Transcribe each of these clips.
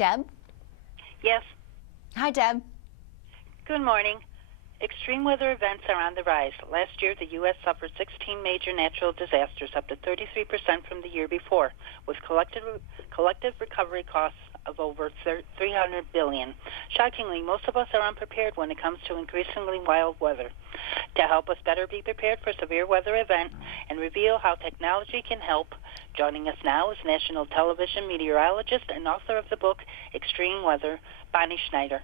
Deb? Yes. Hi, Deb. Good morning. Extreme weather events are on the rise. Last year, the U.S. suffered 16 major natural disasters, up to 33% from the year before, with collective recovery costs of over $300 billion. Shockingly, most of us are unprepared when it comes to increasingly wild weather. To help us better be prepared for severe weather event and reveal how technology can help, joining us now is national television meteorologist and author of the book Extreme Weather, Bonnie Schneider.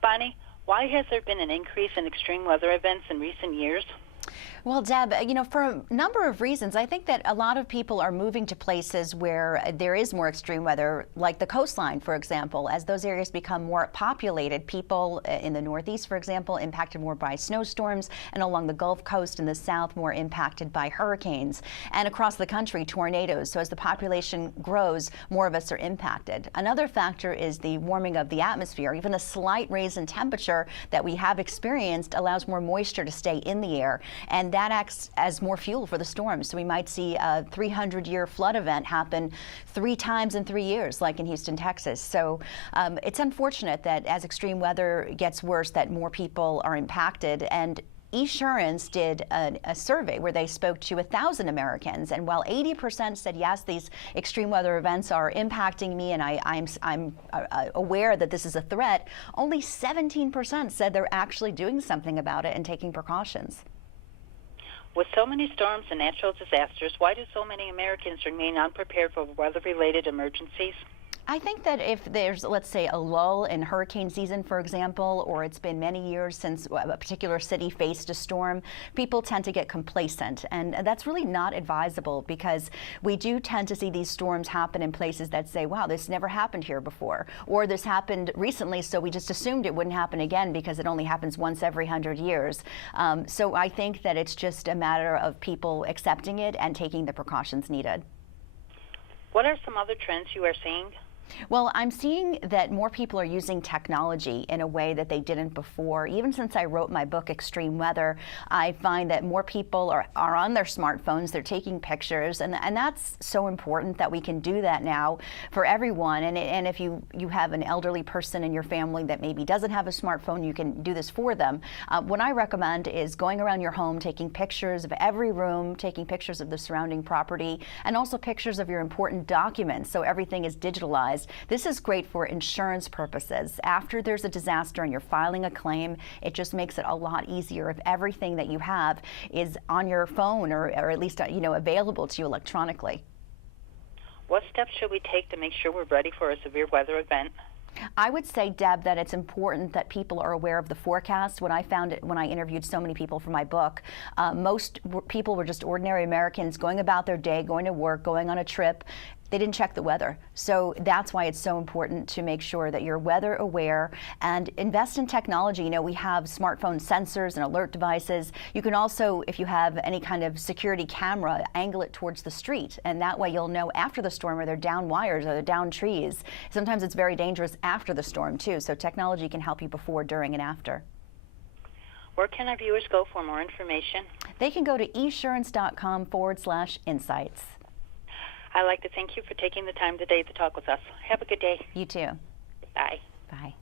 Bonnie, why has there been an increase in extreme weather events in recent years? Well, Deb, for a number of reasons, I think that a lot of people are moving to places where there is more extreme weather, like the coastline, for example. As those areas become more populated, people in the Northeast, for example, impacted more by snowstorms, and along the Gulf Coast in the South, more impacted by hurricanes, and across the country, tornadoes. So as the population grows, more of us are impacted. Another factor is the warming of the atmosphere. Even a slight raise in temperature that we have experienced allows more moisture to stay in the air, and that acts as more fuel for the storms. So we might see a 300-year flood event happen 3 times in 3 years, like in Houston, Texas. So it's unfortunate that as extreme weather gets worse, that more people are impacted. And Esurance did a survey where they spoke to 1,000 Americans, and while 80% said yes, these extreme weather events are impacting me, and I'm aware that this is a threat, only 17% said they're actually doing something about it and taking precautions. With so many storms and natural disasters, why do so many Americans remain unprepared for weather-related emergencies? I think that if there's, let's say, a lull in hurricane season, for example, or it's been many years since a particular city faced a storm, people tend to get complacent. And that's really not advisable, because we do tend to see these storms happen in places that say, wow, this never happened here before, or this happened recently, so we just assumed it wouldn't happen again because it only happens once every 100 years. So I think that it's just a matter of people accepting it and taking the precautions needed. What are some other trends you are seeing? Well, I'm seeing that more people are using technology in a way that they didn't before. Even since I wrote my book, Extreme Weather, I find that more people are on their smartphones, they're taking pictures, and that's so important that we can do that now for everyone. And if you have an elderly person in your family that maybe doesn't have a smartphone, you can do this for them. What I recommend is going around your home, taking pictures of every room, taking pictures of the surrounding property, and also pictures of your important documents, so everything is digitalized. This is great for insurance purposes. After there's a disaster and you're filing a claim, it just makes it a lot easier if everything that you have is on your phone, or at least available to you electronically. What steps should we take to make sure we're ready for a severe weather event? I would say, Deb, that it's important that people are aware of the forecast. When I found it, when I interviewed so many people for my book, most people were just ordinary Americans going about their day, going to work, going on a trip. They didn't check the weather. So that's why it's so important to make sure that you're weather aware and invest in technology. We have smartphone sensors and alert devices. You can also, if you have any kind of security camera, angle it towards the street. And that way you'll know after the storm, are there down wires, are there down trees. Sometimes it's very dangerous after the storm too. So technology can help you before, during, and after. Where can our viewers go for more information? They can go to esurance.com/insights. I'd like to thank you for taking the time today to talk with us. Have a good day. You too. Bye. Bye.